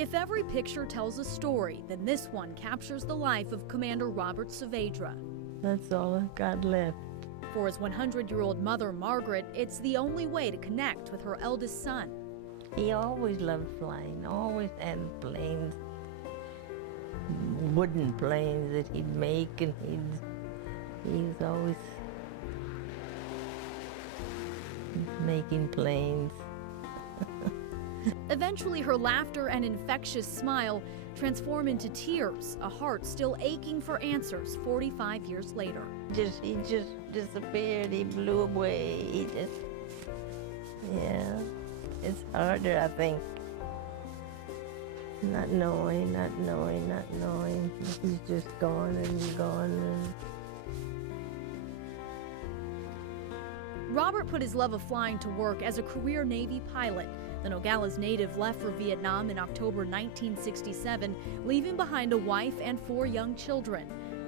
If every picture tells a story, then this one captures the life of Commander Robert Saavedra. That's all I've got left. For his 100-year-old mother, Margaret, it's the only way to connect with her eldest son. He always loved flying, always had planes, wooden planes that he'd make, and he's always making planes. Eventually, her laughter and infectious smile transform into tears, a heart still aching for answers 45 years later. He just disappeared. He blew away. Yeah, it's harder, I think. Not knowing. He's just gone and gone. Robert put his love of flying to work as a career Navy pilot. The Nogales native left for Vietnam in October 1967, leaving behind a wife and 4 young children.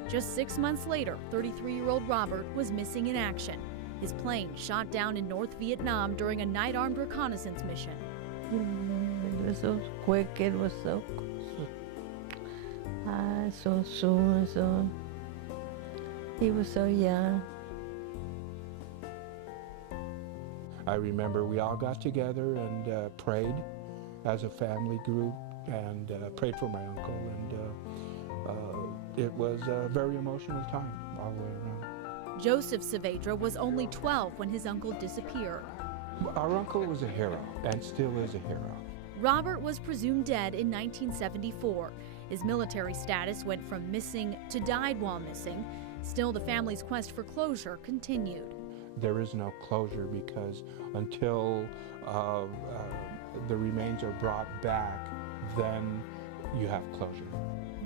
Just 6 months later, 33-year-old Robert was missing in action. His plane shot down in North Vietnam during a night armed reconnaissance mission. It was so quick, it was so soon, he was so young. I remember we all got together and prayed as a family group and prayed for my uncle, and it was a very emotional time all the way around. Joseph Saavedra was only 12 when his uncle disappeared. Our uncle was a hero and still is a hero. Robert was presumed dead in 1974. His military status went from missing to died while missing. Still, the family's quest for closure continued. There is no closure because until the remains are brought back, then you have closure.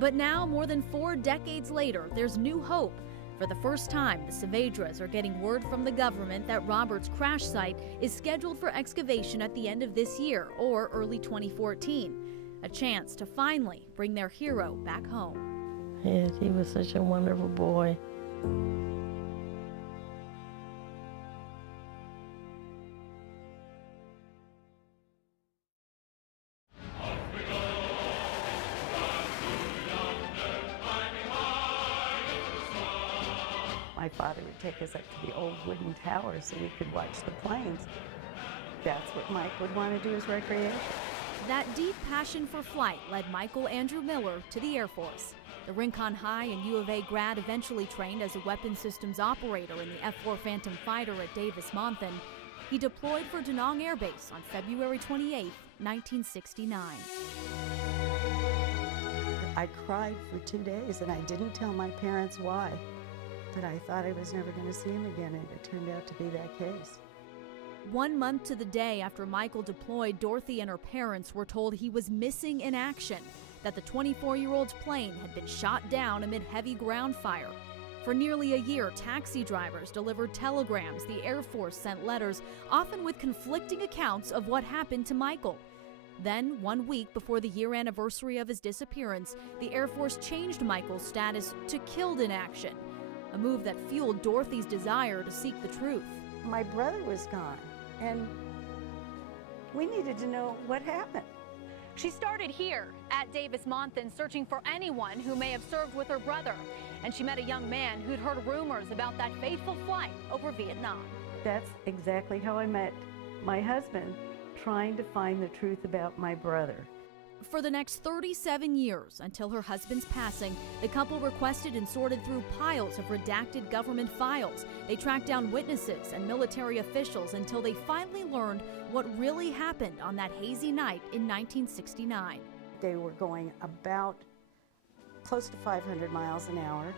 But now, more than 4 decades later, there's new hope. For the first time, the Saavedras are getting word from the government that Robert's crash site is scheduled for excavation at the end of this year or early 2014. A chance to finally bring their hero back home. Yes, he was such a wonderful boy. My father would take us up to the old wooden tower so we could watch the planes. That's what Mike would want to do as recreation. That deep passion for flight led Michael Andrew Miller to the Air Force. The Rincon High and U of A grad eventually trained as a weapons systems operator in the F-4 Phantom fighter at Davis-Monthan. He deployed for Da Nang Air Base on February 28, 1969. I cried for 2 days and I didn't tell my parents why. But I thought I was never going to see him again, and it turned out to be that case. 1 month to the day after Michael deployed, Dorothy and her parents were told he was missing in action, that the 24-year-old's plane had been shot down amid heavy ground fire. For nearly a year, taxi drivers delivered telegrams, the Air Force sent letters, often with conflicting accounts of what happened to Michael. Then, 1 week before the year anniversary of his disappearance, the Air Force changed Michael's status to killed in action, a move that fueled Dorothy's desire to seek the truth. My brother was gone, and we needed to know what happened. She started here at Davis-Monthan, searching for anyone who may have served with her brother. And she met a young man who'd heard rumors about that fateful flight over Vietnam. That's exactly how I met my husband, trying to find the truth about my brother. For the next 37 years, until her husband's passing, the couple requested and sorted through piles of redacted government files. They tracked down witnesses and military officials until they finally learned what really happened on that hazy night in 1969. They were going about close to 500 miles an hour,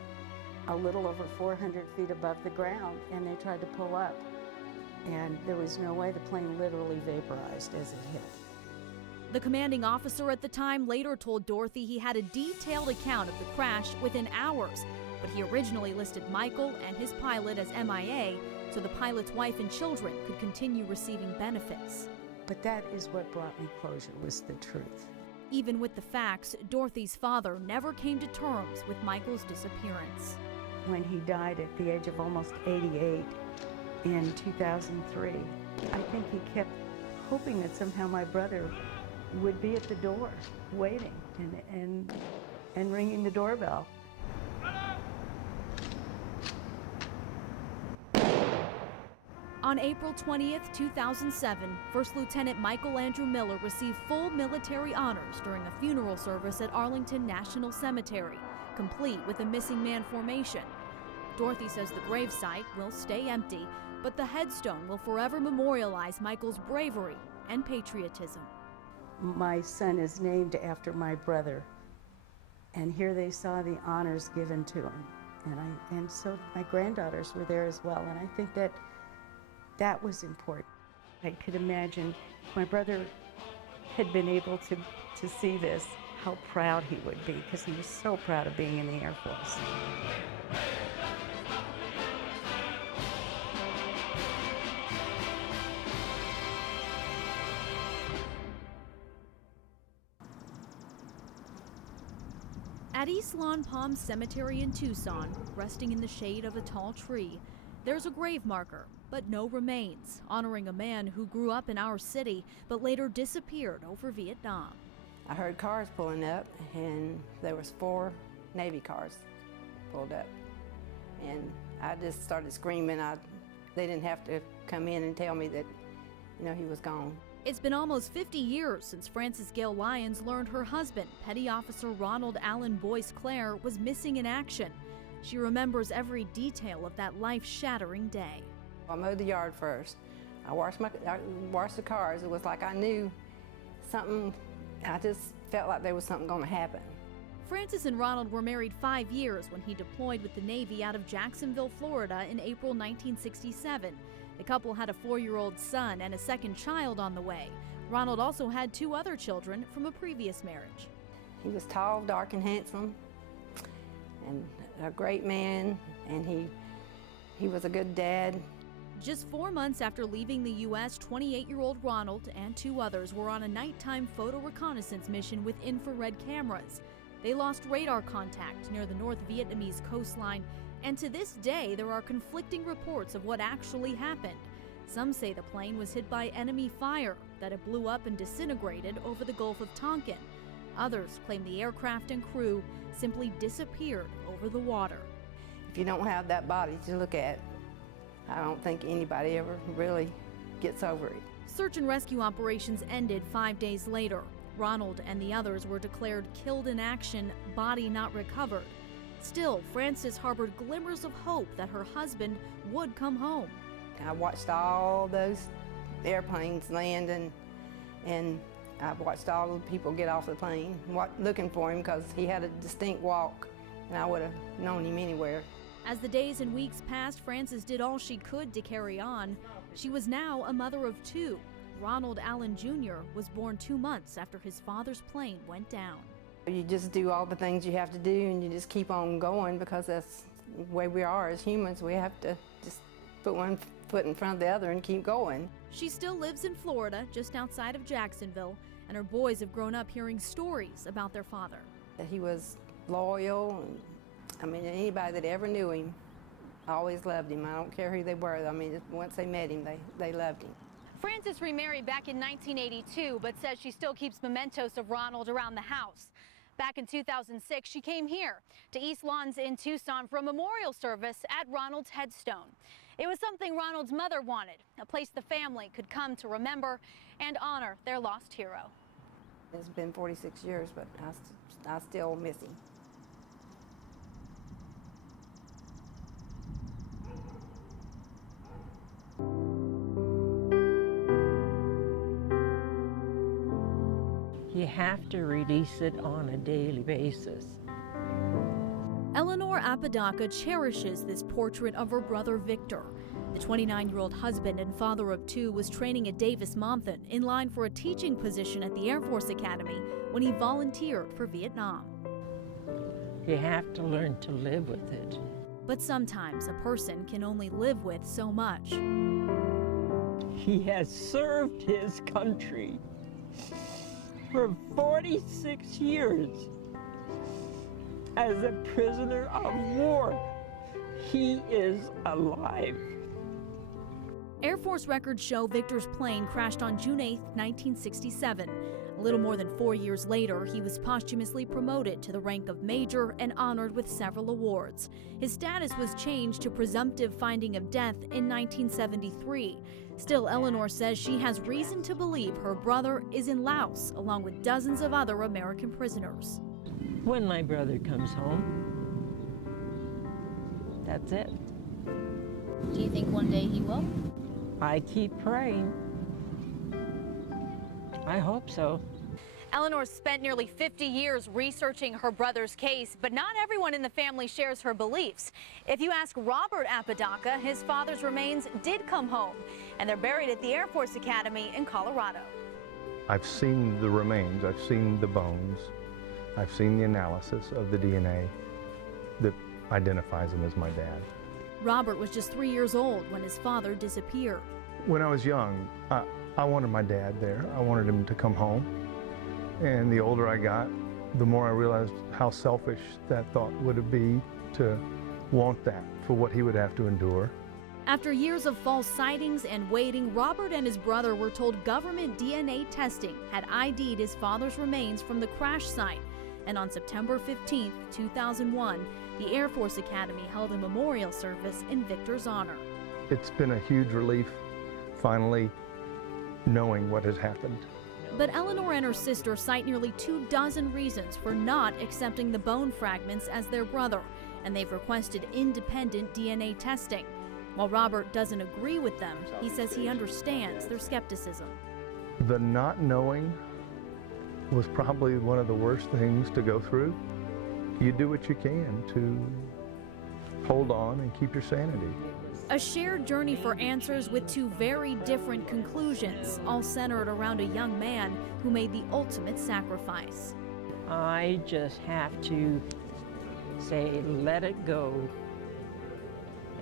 a little over 400 feet above the ground, and they tried to pull up. And there was no way. The plane literally vaporized as it hit. The commanding officer at the time later told Dorothy he had a detailed account of the crash within hours, but he originally listed Michael and his pilot as MIA so the pilot's wife and children could continue receiving benefits. But that is what brought me closure, was the truth. Even with the facts, Dorothy's father never came to terms with Michael's disappearance. When he died at the age of almost 88 in 2003, I think he kept hoping that somehow my brother would be at the door waiting and ringing the doorbell. On April 20th, 2007, First Lieutenant Michael Andrew Miller received full military honors during a funeral service at Arlington National Cemetery, complete with a missing man formation. Dorothy says the gravesite will stay empty, but the headstone will forever memorialize Michael's bravery and patriotism. My son is named after my brother, and here they saw the honors given to him. And so my granddaughters were there as well, and I think that was important. I could imagine if my brother had been able to see this, how proud he would be, because he was so proud of being in the Air Force. At East Lawn Palm Cemetery in Tucson, resting in the shade of a tall tree, there's a grave marker, but no remains, honoring a man who grew up in our city but later disappeared over Vietnam. I heard cars pulling up, and there was 4 Navy cars pulled up. And I just started screaming. They didn't have to come in and tell me that, he was gone. It's been almost 50 years since Frances Gale Lyons learned her husband, Petty Officer Ronald Allen Boyce Clare, was missing in action. She remembers every detail of that life-shattering day. I mowed the yard first. I washed the cars. It was like I knew something. I just felt like there was something going to happen. Frances and Ronald were married 5 years when he deployed with the Navy out of Jacksonville, Florida in April 1967. The couple had a 4-year-old son and a second child on the way. Ronald also had 2 other children from a previous marriage. He was tall, dark, and handsome, and a great man, and he was a good dad. Just 4 months after leaving the U.S., 28-year-old Ronald and 2 others were on a nighttime photo reconnaissance mission with infrared cameras. They lost radar contact near the North Vietnamese coastline, and to this day there are conflicting reports of what actually happened. Some say the plane was hit by enemy fire, that it blew up and disintegrated over the Gulf of Tonkin. Others claim the aircraft and crew simply disappeared over the water. If you don't have that body to look at, I don't think anybody ever really gets over it. Search and rescue operations ended 5 days later. Ronald and the others were declared killed in action, body not recovered. Still, Frances harbored glimmers of hope that her husband would come home. I watched all those airplanes land, and I watched all the people get off the plane, looking for him, because he had a distinct walk, and I would have known him anywhere. As the days and weeks passed, Frances did all she could to carry on. She was now a mother of 2. Ronald Allen Jr. was born 2 months after his father's plane went down. You just do all the things you have to do, and you just keep on going, because that's the way we are as humans. We have to just put one foot in front of the other and keep going. She still lives in Florida, just outside of Jacksonville, and her boys have grown up hearing stories about their father. He was loyal. Anybody that ever knew him always loved him. I don't care who they were. Once they met him, they loved him. Frances remarried back in 1982, but says she still keeps mementos of Ronald around the house. Back in 2006, she came here to East Lawns in Tucson for a memorial service at Ronald's headstone. It was something Ronald's mother wanted, a place the family could come to remember and honor their lost hero. It's been 46 years, but I still miss him. You have to release it on a daily basis. Eleanor Apodaca cherishes this portrait of her brother Victor. The 29-year-old husband and father of 2 was training at Davis-Monthan in line for a teaching position at the Air Force Academy when he volunteered for Vietnam. You have to learn to live with it. But sometimes a person can only live with so much. He has served his country for 46 years as a prisoner of war. He is alive. Air Force records show Victor's plane crashed on June 8, 1967. A little more than 4 years later, he was posthumously promoted to the rank of major and honored with several awards. His status was changed to presumptive finding of death in 1973. Still, Eleanor says she has reason to believe her brother is in Laos, along with dozens of other American prisoners. When my brother comes home, that's it. Do you think one day he will? I keep praying. I hope so. Eleanor spent nearly 50 years researching her brother's case, but not everyone in the family shares her beliefs. If you ask Robert Apodaca, his father's remains did come home, and they're buried at the Air Force Academy in Colorado. I've seen the remains, I've seen the bones, I've seen the analysis of the DNA that identifies him as my dad. Robert was just 3 years old when his father disappeared. When I was young, I wanted my dad there. I wanted him to come home. And the older I got, the more I realized how selfish that thought would be to want that for what he would have to endure. After years of false sightings and waiting, Robert and his brother were told government DNA testing had ID'd his father's remains from the crash site. And on September 15, 2001, the Air Force Academy held a memorial service in Victor's honor. It's been a huge relief, finally knowing what has happened. But Eleanor and her sister cite nearly 24 reasons for not accepting the bone fragments as their brother, and they've requested independent DNA testing. While Robert doesn't agree with them, he says he understands their skepticism. The not knowing was probably one of the worst things to go through. You do what you can to hold on and keep your sanity. A shared journey for answers with two very different conclusions, all centered around a young man who made the ultimate sacrifice. I just have to say, let it go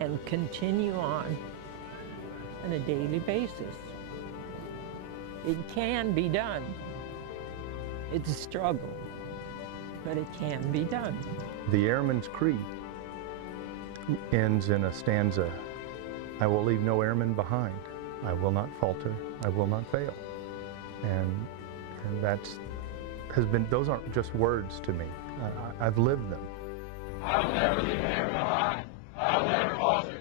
and continue on a daily basis. It can be done. It's a struggle, but it can be done. The Airman's Creed ends in a stanza, I will leave no airman behind. I will not falter. I will not fail. And those aren't just words to me. I've lived them. I'll never leave an airman behind. I'll never falter.